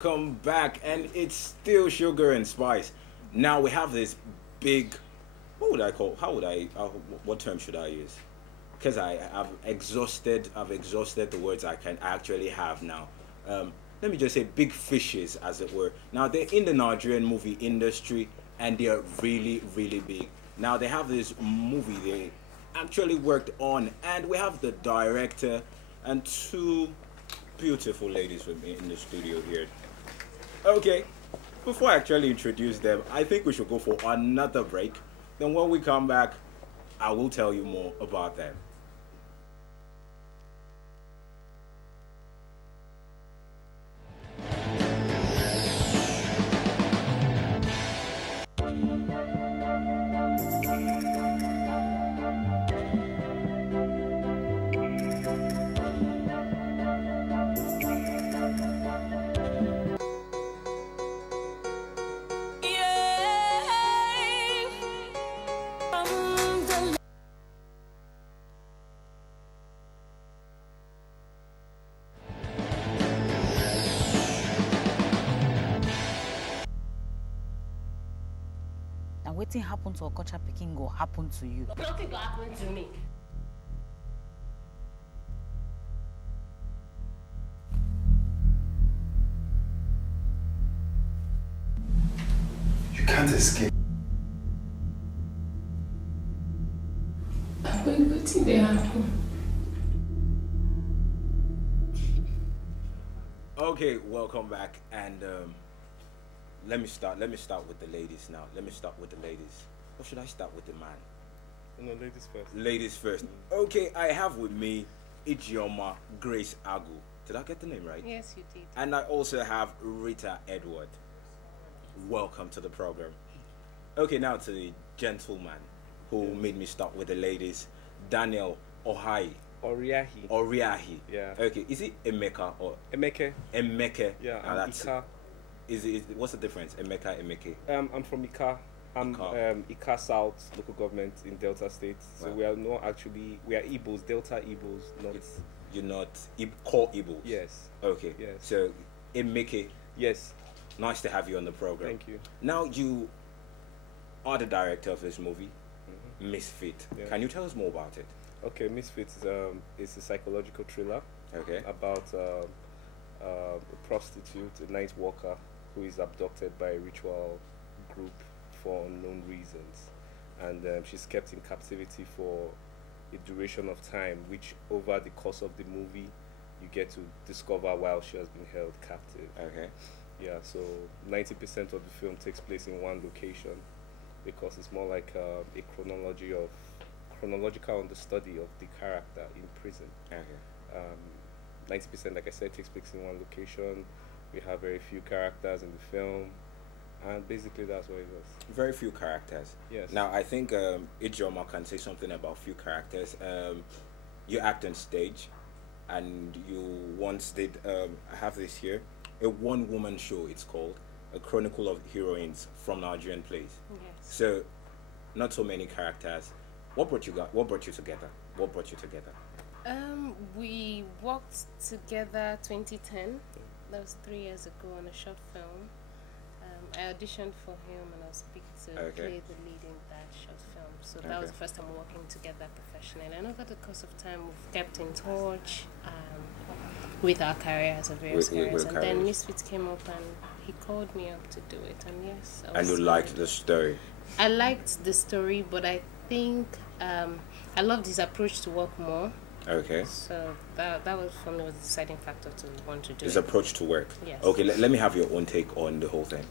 Come back, and it's still sugar and spice. Now we have this big. What would I call? How would I? What term should I use? Because I've exhausted. I've exhausted the words I can actually have now. Let me just say big fishes, as it were. Now they're in the Nigerian movie industry, and they are really, really big. Now they have this movie they actually worked on, and we have the director and two beautiful ladies with me in the studio here. Okay, before I actually introduce them, I think we should go for another break. Then when we come back, I will tell you more about them. And wetin happen to Okocha pikin go happen to you. Nothing will happen to me. You can't escape. Wetin dey happen? Okay, welcome back, and let me start. Let me start with the ladies now. Let me start with the ladies. Or should I start with the man? No, ladies first. Ladies first. Okay, I have with me Ijeoma Grace Agu. Did I get the name right? Yes, you did. And I also have Rita Edward. Welcome to the program. Okay, now to the gentleman who made me start with the ladies, Daniel Oriahi. Yeah. Okay, is it Emeka or Emeke. Emeke? Yeah, Ah, I'm that's Ika. what's the difference? Emeke. I'm from Ika. I'm Ika. Ika South local government in Delta State. So Wow. we are not actually, we are Igbos, Delta Igbos, not. You're not core Igbos. Yes. Okay. Yes. So Emeke, Yes. nice to have you on the program. Thank you. Now you are the director of this movie, Misfit. Yeah. Can you tell us more about it? Okay, Misfit is a psychological thriller Okay. about a prostitute, a night walker, who is abducted by a ritual group for unknown reasons, and she's kept in captivity for a duration of time, which over the course of the movie you get to discover while she has been held captive. Okay. Yeah, so 90% of the film takes place in one location because it's more like a chronological understudy of the character in prison. Okay. 90%, like I said, takes place in one location. We have very few characters in the film, and basically that's what it is. Very few characters. Yes. Now I think Ijeoma can say something about few characters. You act on stage, and you once did. I have this here, a one-woman show. It's called A Chronicle of Heroines from Nigerian Plays. Yes. So, not so many characters. What brought you together? What brought you together? We worked together 2010. That was 3 years ago on a short film. I auditioned for him and I was picked to Okay. play the lead in that short film. So that Okay. was the first time working together professionally. And over the course of time, we've kept in touch with our careers of various With careers. And then careers. Misfit came up and he called me up to do it. And yes, I And you was liked honored. the story. I liked the story, but I think I loved his approach to work more. Okay. So that was for me was the deciding factor to want to do His it. approach to work. Yes. Okay. Let me have your own take on the whole thing.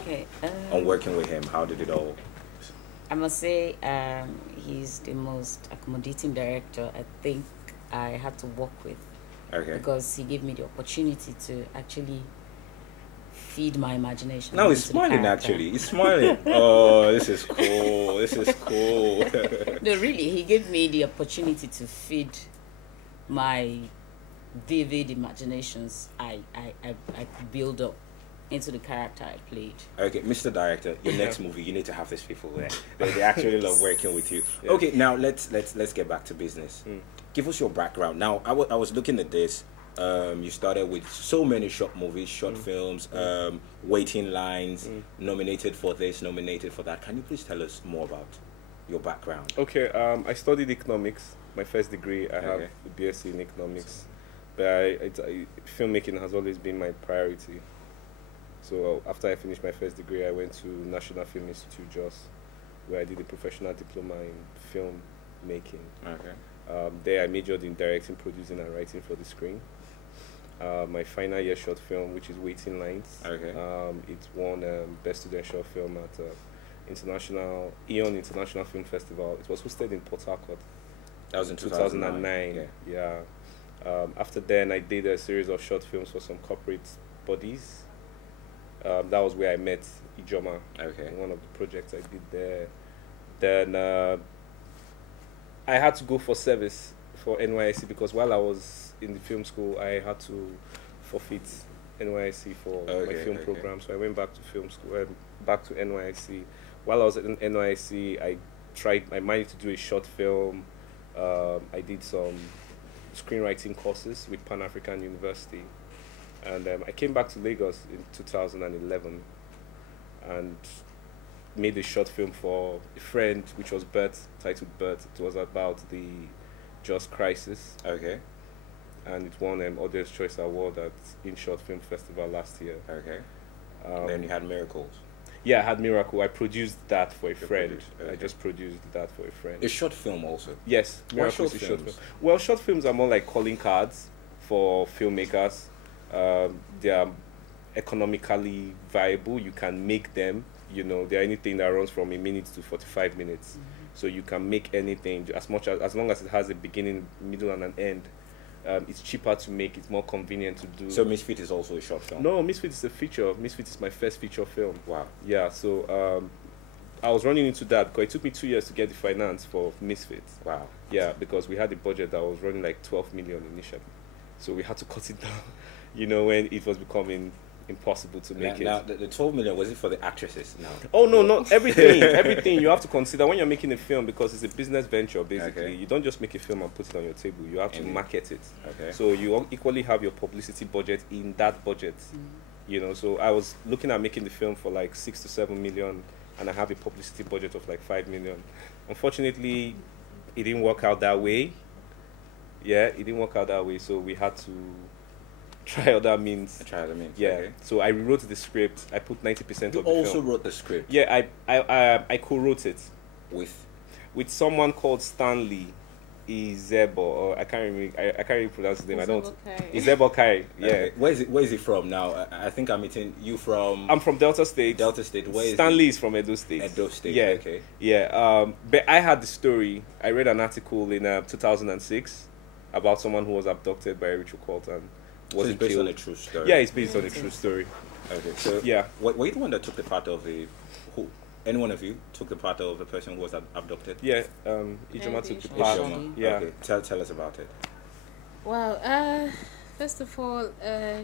Okay. On working with him, how did it all? I must say he's the most accommodating director I think I had to work with Okay. because he gave me the opportunity to actually feed my imagination. Now he's into the smiling. character. Actually, he's smiling. Oh, this is cool. This is cool. No, really, he gave me the opportunity to feed my vivid imaginations I could build up into the character I played. Okay, Mr. Director, your next movie, you need to have these people there. They actually love working with you. Yeah. Okay, now let's get back to business. Give us your background. Now, I was looking at this. You started with so many short movies, short films, waiting lines, nominated for this, nominated for that. Can you please tell us more about your background? Okay, I studied economics. My first degree, I have a BSc in economics. But filmmaking has always been my priority. So after I finished my first degree, I went to National Film Institute, Jos, where I did a professional diploma in filmmaking. Okay. There I majored in directing, producing, and writing for the screen. My final year short film, which is Waiting Lines, it won Best Student Short Film at Eon International Film Festival. It was hosted in Port Harcourt. That was in 2009. Yeah. After then, I did a series of short films for some corporate bodies. That was where I met Ijeoma. In one of the projects I did there. Then I had to go for service for NYSC because while I was in the film school, I had to forfeit NYSC for my film program. So I went back to film school, back to NYSC. While I was in NYSC, I managed to do a short film. I did some screenwriting courses with Pan African University. And I came back to Lagos in 2011 and made a short film for a friend, which was titled Birth. It was about the Just Crisis. And it won Audience Choice Award at In Short Film Festival last year. Then you had Miracles. Yeah, I had Miracle. I produced that for a friend. I just produced that for a friend. A short film also? Yes, Miracle is a short film. Well, short films are more like calling cards for filmmakers. They are economically viable. You can make them. They're anything that runs from a minute to 45 minutes. So you can make anything as long as it has a beginning, middle, and an end. It's cheaper to make. It's more convenient to do. So Misfit is also a short film? No, Misfit is a feature. Misfit is my first feature film. Wow. Yeah. So I was running into that because it took me 2 years to get the finance for Misfit. Wow. Yeah, because we had a budget that was running like 12 million initially, so we had to cut it down. When it was becoming impossible to make it. Now, the 12 million, was it for the actresses now? Oh, no, not everything. Everything you have to consider when you're making a film, because it's a business venture, basically. You don't just make a film and put it on your table. You have to market it. So you equally have your publicity budget in that budget. So I was looking at making the film for like 6 to 7 million, and I have a publicity budget of like 5 million. Unfortunately, it didn't work out that way. Yeah, it didn't work out that way, so we had to try other means. Yeah. So I rewrote the script. I put 90% of the film. You also wrote the script? Yeah, I co-wrote it with someone called Stanley Izebo, or I can't really pronounce his name. Izebo Kai. Yeah. Where is it from now? I think I'm meeting you from. I'm from Delta State. Where is Stanley is from Edo State. Edo State. Yeah. Okay. Yeah. But I had the story. I read an article in 2006 about someone who was abducted by a ritual cult and was it based on a true story? Yeah, it's based on a true story. Okay, so yeah, were you the one that took the part of who? Any one of you took the part of the person who was abducted? Yeah, Ijeoma took the part. Yeah, okay. Tell us about it. Well, first of all,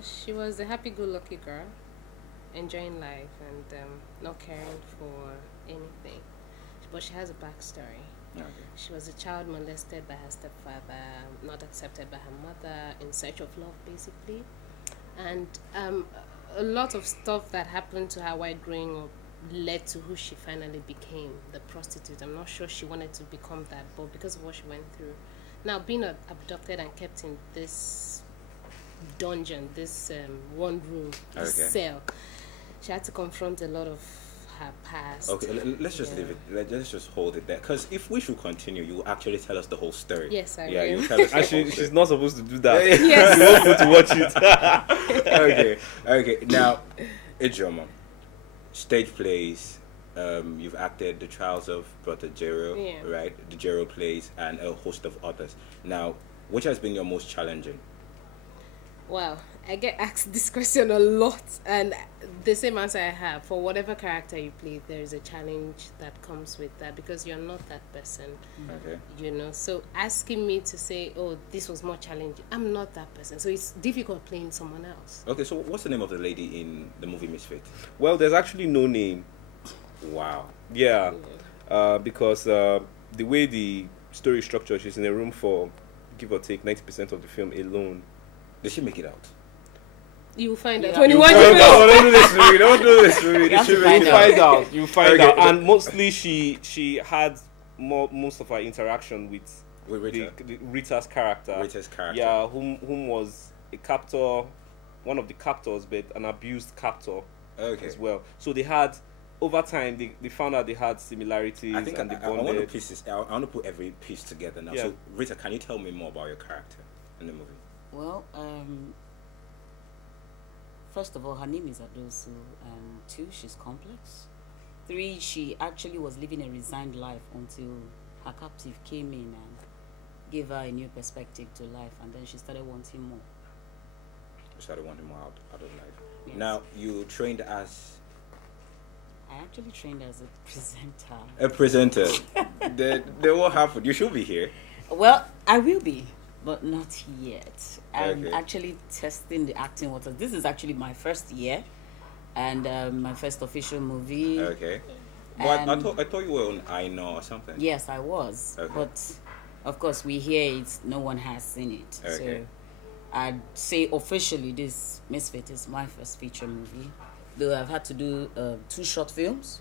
she was a happy-go-lucky girl, enjoying life and not caring for anything. But she has a backstory. Okay. She was a child molested by her stepfather, not accepted by her mother, in search of love, basically. And a lot of stuff that happened to her while growing up led to who she finally became, the prostitute. I'm not sure she wanted to become that, but because of what she went through. Now, being abducted and kept in this dungeon, this one room, this cell, she had to confront a lot of her past. Okay, let's just leave it. Let's just hold it there. Because if we should continue, you will actually tell us the whole story. Yes, I will. Yeah, you tell us. Actually, she's not supposed to do that. Yes. You want to watch it. Okay. Now, Ijeoma, stage plays. You've acted The Trials of Brother Jero, right? The Jero plays, and a host of others. Now, which has been your most challenging? Wow, I get asked this question a lot, and the same answer I have. For whatever character you play, there is a challenge that comes with that, because you're not that person. Okay. So asking me to say, oh, this was more challenging, I'm not that person. So it's difficult playing someone else. Okay, so what's the name of the lady in the movie Misfit? Well, there's actually no name. Wow. Yeah. Because the way the story is structured, she's in a room for, give or take, 90% of the film alone. Did she make it out? You find out Yeah. when you You watch find the out. film. Don't do this to me. Don't do this to me. You Did have she to make find it out. out? Find out. You find Okay. out. And mostly she had most of her interaction with With Rita. the Rita's character. Rita's character. Yeah, whom was a captor, one of the captors, but an abused captor Okay. as well. So they had, over time, they found out they had similarities I think and they I want to bonded. piece this. I want to put every piece together now. Yeah. So Rita, can you tell me more about your character in the movie? Well, first of all, her name is Adosu. 2, she's complex. 3, she actually was living a resigned life until her captive came in and gave her a new perspective to life, and then she started wanting more. You started wanting more out of life. Yes. Now you trained as I actually trained as a presenter. a presenter. then what happened? You should be here. Well, I will be, but not yet. I'm Okay. actually testing the acting waters. This is actually my first year, and my first official movie. Okay. But I And- thought you were on I Know or something. Yes, I was. Okay. But of course, we hear it. No one has seen it. Okay. So I'd say officially, this Misfit is my first feature movie. Though I've had to do 2 short films.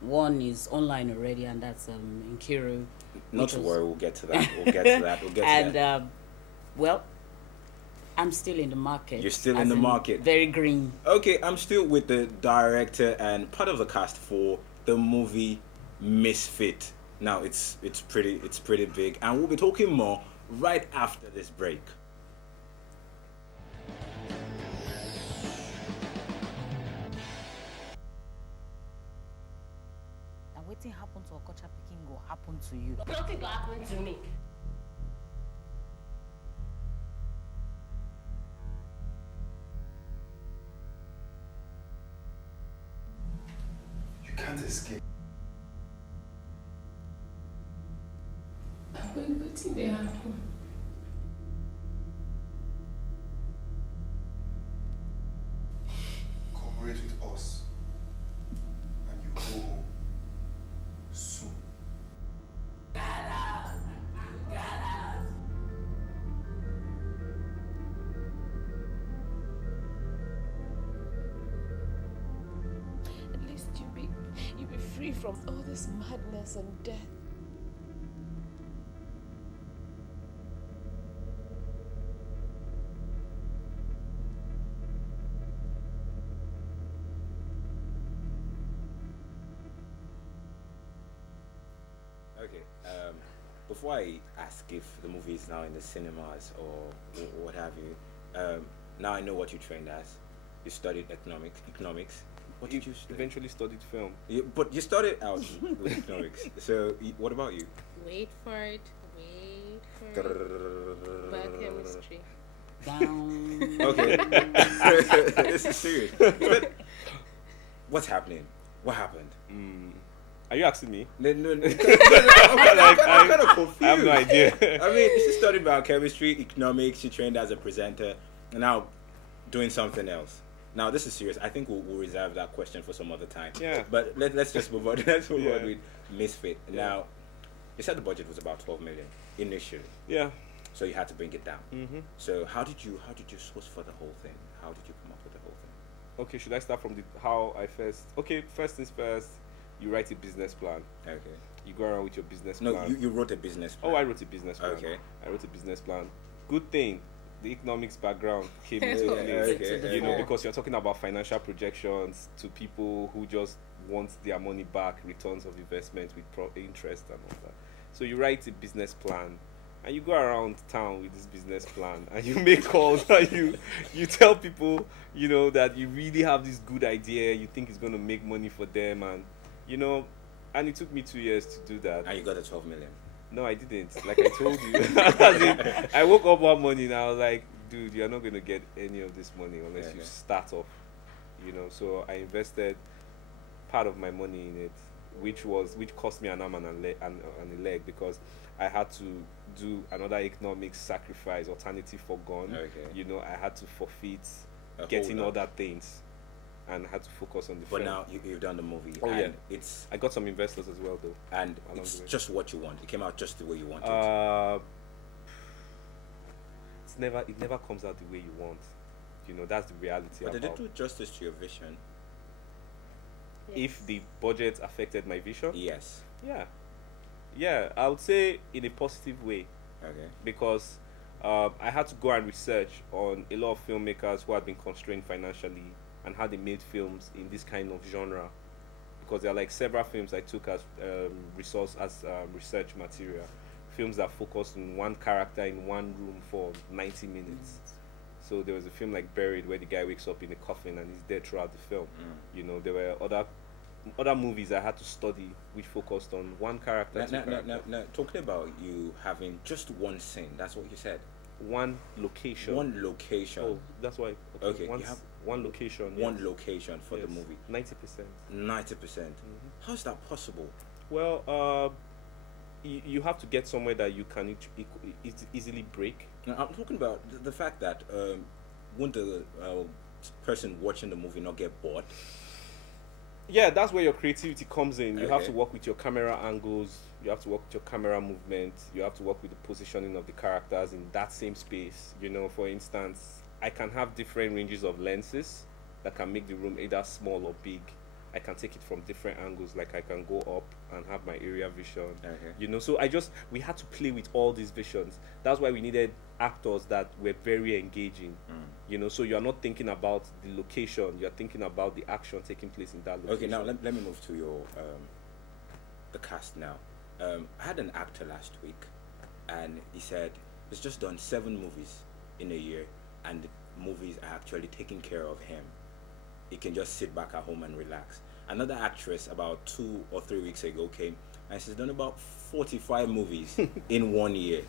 One is online already, and that's in Kiru. Not which to was- worry. We'll get to that. We'll get to that. We'll get to And that. well, I'm still in the market. You're still in as the market. Very green. Okay, I'm still with the director and part of the cast for the movie Misfit. Now it's pretty big, and we'll be talking more right after this break. And wetin happen to Okocha pikin go happen to you. Nothing will happen to me. You can't escape. Wetin dey happen? Cooperate with us. And you go home. Soon. At least you be free from all this madness and death. Okay. Before I ask if the movie is now in the cinemas or what have you, now I know what you trained as. You studied economics. What did you study? Eventually studied film. But you started out with economics. So what about you? Wait for it. Wait for it. Biochemistry. Down. Okay. This is serious. What's happening? What happened? Are you asking me? No. I'm kind of confused. I have no idea. I mean, she studied biochemistry, economics. She trained as a presenter, and now doing something else. Now this is serious. I think we'll reserve that question for some other time. Yeah. But let's just move on. Let's move Yeah. on with Misfit. Now, you said the budget was about 12 million initially, Yeah. so you had to bring it down. Mm-hmm. So how did you source for the whole thing? How did you come up with the whole thing? Okay, should I start from how I first? Okay, first things first. You write a business plan. Okay. You go around with your business No, plan. you wrote a business plan. Oh, I wrote a business plan. Okay. I wrote a business plan. Good thing the economics background came into Yeah, place. okay. You know, because you're talking about financial projections to people who just want their money back, returns of investment with interest and all that. So you write a business plan, and you go around town with this business plan, and you make calls, and you tell people, you know, that you really have this good idea, you think it's going to make money for them, and you know, and it took me 2 years to do that. And you got the 12 million. No, I didn't. Like I told you. As in, I woke up one morning and I was like, dude, you're not going to get any of this money unless you Okay. start off. You know, so I invested part of my money in it, which cost me an arm and a leg because I had to do another economic sacrifice, alternative forgone. Okay. You know, I had to forfeit A getting whole lot. other things and had to focus on the But film. now you've done the movie. Oh, and yeah. It's I got some investors as well, though. and Along it's the way. just what you want. It came out just the way you wanted. To it never comes out the way you want. You know, that's the reality. But did it about do justice to your vision? if the budget affected my vision. Yes. Yeah, I would say in a positive way, Okay. because I had to go and research on a lot of filmmakers who had been constrained financially and how they made films in this kind of genre, because there are like several films I took as research material, films that focused on one character in one room for 90 minutes. So there was a film like Buried, where the guy wakes up in a coffin and he's dead throughout the film. You know, there were other movies I had to study which focused on one character. Now, talking about you having just one scene, that's what you said. One location. One location. Oh, that's why. Okay, Once, you have one location. one yes. location for the Yes. movie. 90%. 90%. How's that possible? Well, you have to get somewhere that you can easily break. Now, I'm talking about the fact that won't the person watching the movie not get bored? Yeah, that's where your creativity comes in. You have Okay. to work with your camera angles, you have to work with your camera movement, you have to work with the positioning of the characters in that same space. You know, for instance, I can have different ranges of lenses that can make the room either small or big. I can take it from different angles, like I can go up and have my area vision. Okay. You know, so we had to play with all these visions. That's why we needed actors that were very engaging. You know, so you're not thinking about the location, you're thinking about the action taking place in that location. Okay, now let me move to your the cast now. I had an actor last week, and he said he's just done 7 movies in a year, and the movies are actually taking care of him. He can just sit back at home and relax. Another actress about 2 or 3 weeks ago came, and she's done about 45 movies in 1 year.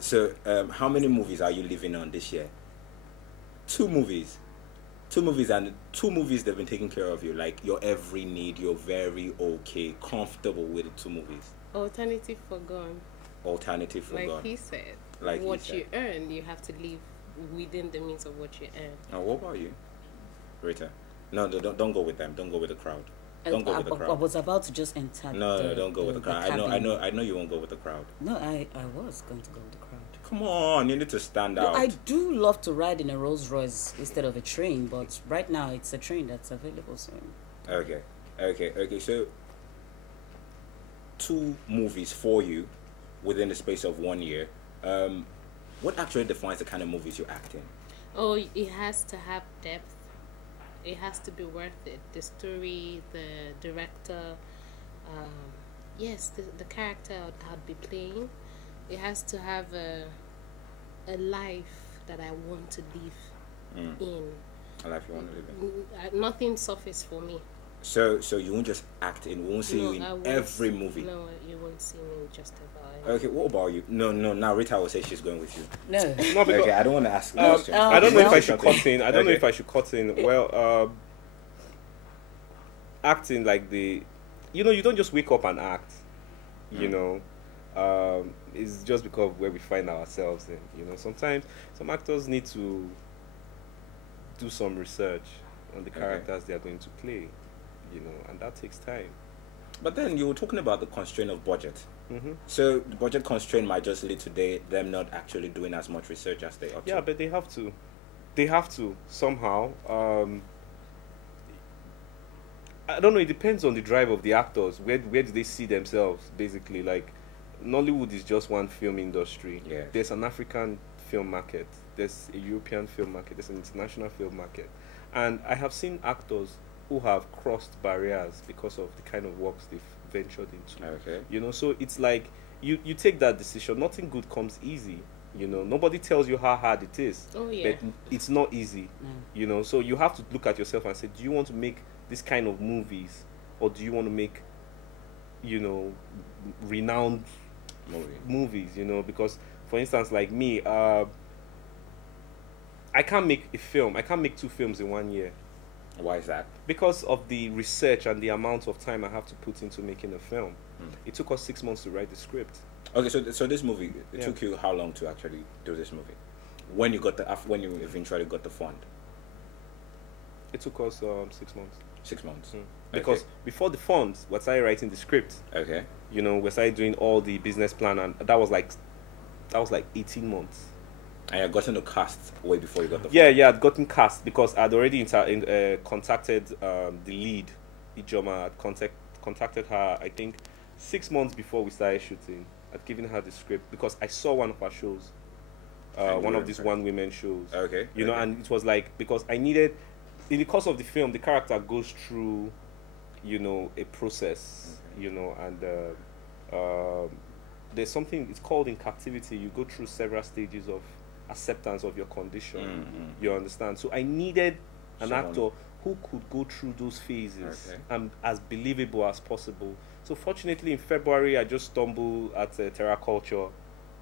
So how many movies are you living on this year? 2 movies. 2 movies, and 2 movies they've been taking care of you, like your every need. You're very okay, comfortable with the 2 movies. Alternative forgone. Alternative for Like God. he said. Like he what said. you earn, you have to live within the means of what you earn. Now, what about you, Rita? No, don't go with them. Don't go with the crowd. Don't go with the I crowd. was about to just enter. No, don't go with the crowd. I know you won't go with the crowd. No, I was going to go with the crowd. Come on, you need to stand No, out. I do love to ride in a Rolls Royce instead of a train, but right now it's a train that's available. So Okay. So 2 movies for you within the space of 1 year. What actually defines the kind of movies you act in? Oh, it has to have depth. It has to be worth it. The story, the director, yes, the character I'd be playing. It has to have a life that I want to live in. A life you want to live in. Nothing surface for me. So you won't just act in. We won't see you in I won't every movie. No, you won't see me just about. Okay, what about you? No. Now Rita will say she's going with you. no. No, because Okay, I don't want to ask questions. I don't know if well- I should cut in. I don't know Okay. if I should cut in. Well, acting like you don't just wake up and act. You know, it's just because of where we find ourselves in. You know, sometimes some actors need to do some research on the characters they are going to play. You know, and that takes time. But then you were talking about the constraint of budget. So the budget constraint might just lead to them not actually doing as much research as they ought to. Yeah, but they have to. They have to somehow. I don't know. It depends on the drive of the actors. Where do they see themselves? Basically, like Nollywood is just one film industry. Yeah. There's an African film market. There's a European film market. There's an international film market, and I have seen actors who have crossed barriers because of the kind of works they've ventured into. Okay. You know, so it's like you take that decision. Nothing good comes easy. You know, nobody tells you how hard it is. Oh, yeah. But it's not easy. You know, so you have to look at yourself and say, do you want to make this kind of movies, or do you want to make, you know, renowned movies? You know, because for instance, like me, I can't make a film. I can't make 2 films in 1 year. Why is that? Because of the research and the amount of time I have to put into making a film. It took us 6 months to write the script. Okay, so this movie, it Yeah. took you how long to actually do this movie? When you eventually got the fund? It took us 6 months. 6 months. Because before the funds, we started writing the script. Okay. You know, we started doing all the business plan, and that was like that was like 18 months. And you gotten the cast way before you got the Yeah, I'd gotten cast because I'd already contacted the lead, Ijeoma. I'd contacted her, I think, 6 months before we started shooting. I'd given her the script because I saw one of her shows, one of these one women shows. Okay. You know, and it was like, because I needed, in the course of the film, the character goes through, you know, a process, you know, and there's something, it's called in captivity. You go through several stages of acceptance of your condition. You understand? So I needed an actor who could go through those phases and as believable as possible. So fortunately, in February, I just stumbled at Terraculture,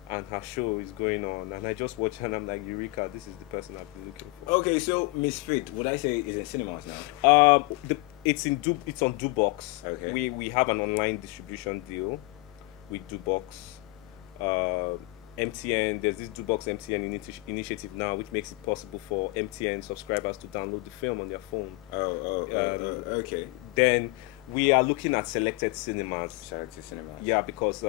and her show is going on, and I just watched her, and I'm like, Eureka, this is the person I've been looking for. Okay, so Misfit, would I say is in cinemas now? It's on Dubox. Okay. We have an online distribution deal with Dubox. MTN, there's this Dubox MTN initiative now, which makes it possible for MTN subscribers to download the film on their phone. Okay. Then we are looking at selected cinemas. Selected cinemas. Yeah, because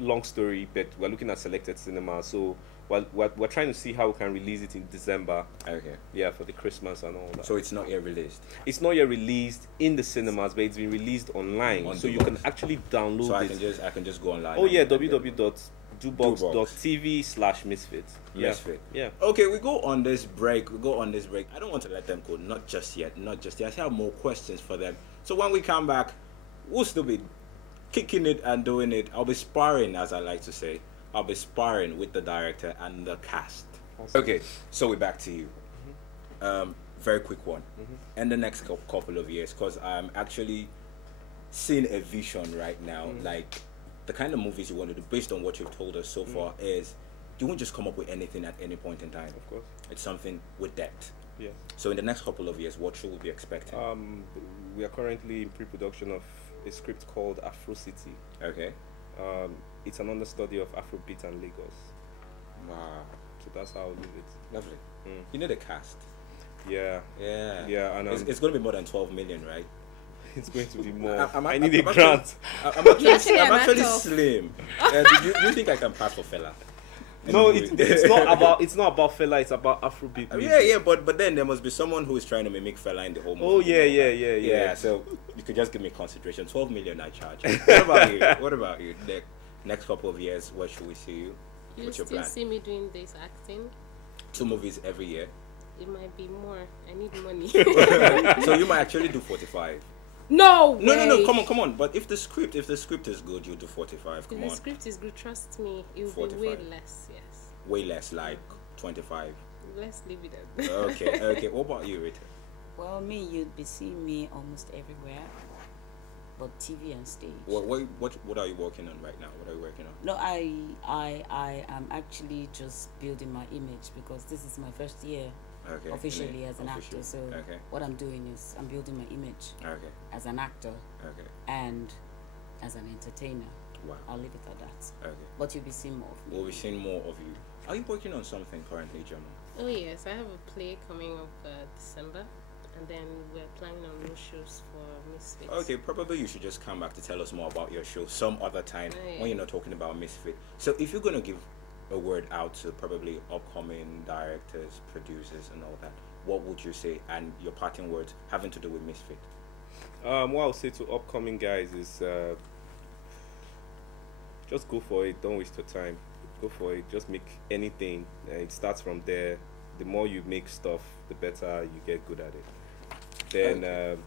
long story, but we're looking at selected cinemas. So we're trying to see how we can release it in December. Okay. Yeah, for the Christmas and all that. So it's not yet released. It's not yet released in the cinemas, but it's been released online, On so you Dubox. can actually download it. I can just go online. Oh yeah, www.dubox.tv/misfit. Yeah. Misfit. Yeah. Okay, we go on this break. I don't want to let them go. Not just yet. I still have more questions for them. So when we come back, we'll still be kicking it and doing it. I'll be sparring, as I like to say. I'll be sparring with the director and the cast. Awesome. Okay, so we're back to you. Very quick one. In the next couple of years, because I'm actually seeing a vision right now, like the kind of movies you want to do based on what you've told us so far is you won't just come up with anything at any point in time. Of course. It's something with depth. Yeah. So in the next couple of years, what should we be expecting? We are currently in pre-production of a script called Afro City. Okay. It's an understudy of Afrobeat and Lagos. Wow. So that's how I'll leave it. Lovely. You know the cast. Yeah. Yeah. And it's going to be more than 12 million, right? it's going to be more. I'm I need a actually- grant. I'm actually an actor. slim. Do you think I can pass for fella? No, it's not about fella. It's about Afrobeat. Yeah, but then there must be someone who is trying to mimic fella in the whole movie. Oh yeah. So you could just give me consideration. 12 million I charge. What about you? The next couple of years, where should we see you? You What's your still plan? see me doing this acting? 2 movies every year. It might be more. I need money. So you might actually do 45. No. No. way. Come on. But if the script is good, you do 45. If Come the on. script is good, trust me, it will be way 45. less. Yes. Way less, like 25. Let's leave it at that. Okay. What about you, Rita? Well, you'd be seeing me almost everywhere, but TV and stage. What are you working on right now? What are you working on? No, I am actually just building my image because this is my first year Okay. officially as an Official. actor. So Okay. what I'm doing is I'm building my image Okay. as an actor Okay. and as an entertainer. Wow. I'll leave it at that. Okay. But you'll be seeing more of me. We'll be seeing more of you. Are you working on something currently, Ijeoma? Oh yes, I have a play coming up December, and then we're planning on more shows for Misfit. Okay, probably you should just come back to tell us more about your show some other time Yeah. when you're not talking about Misfit. So if you're going to give a word out to probably upcoming directors, producers and all that, what would you say? And your parting words having to do with Misfit? What I'll say to upcoming guys is just go for it. Don't waste your time. Go for it. Just make anything. It starts from there. The more you make stuff, the better you get good at it. Then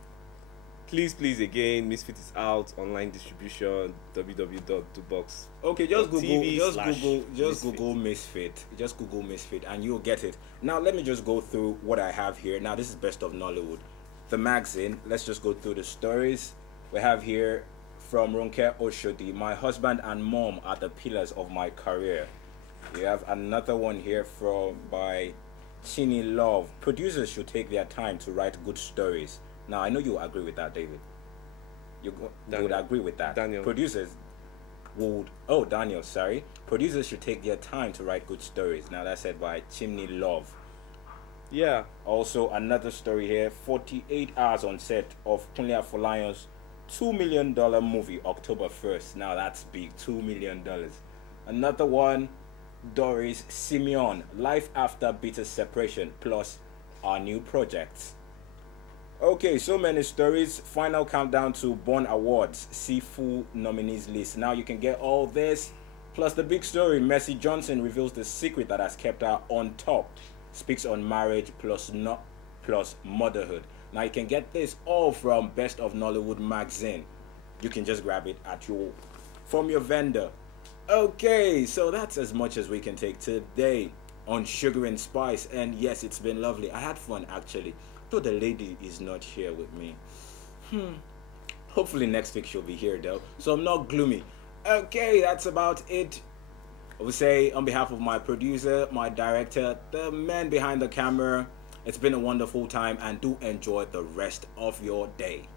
please again, Misfit is out, online distribution, www.dubox. Okay, just TV Google, slash Google Misfit. Just Google Misfit, and you'll get it. Now, let me just go through what I have here. Now, this is Best of Nollywood, the magazine. Let's just go through the stories we have here from Ronke Oshodi. My husband and mom are the pillars of my career. We have another one here by Chini Love. Producers should take their time to write good stories. Now, I know you agree with that, David. You would agree with that. Daniel. Producers should take their time to write good stories. Now, that's said by Chimney Love. Yeah. Also, another story here, 48 hours on set of Kunle Afolanyon's $2 million movie, October 1st. Now, that's big, $2 million. Another one, Doris Simeon, Life After Bitter Separation, plus our new projects. Okay, so many stories. Final countdown to Born Awards. See full nominees list. Now you can get all this. Plus the big story. Mercy Johnson reveals the secret that has kept her on top. Speaks on marriage plus motherhood. Now you can get this all from Best of Nollywood magazine. You can just grab it from your vendor. Okay, so that's as much as we can take today on Sugar and Spice. And yes, it's been lovely. I had fun actually. Though the lady is not here with me. Hopefully next week she'll be here though. So I'm not gloomy. Okay, that's about it. I would say on behalf of my producer, my director, the man behind the camera, it's been a wonderful time and do enjoy the rest of your day.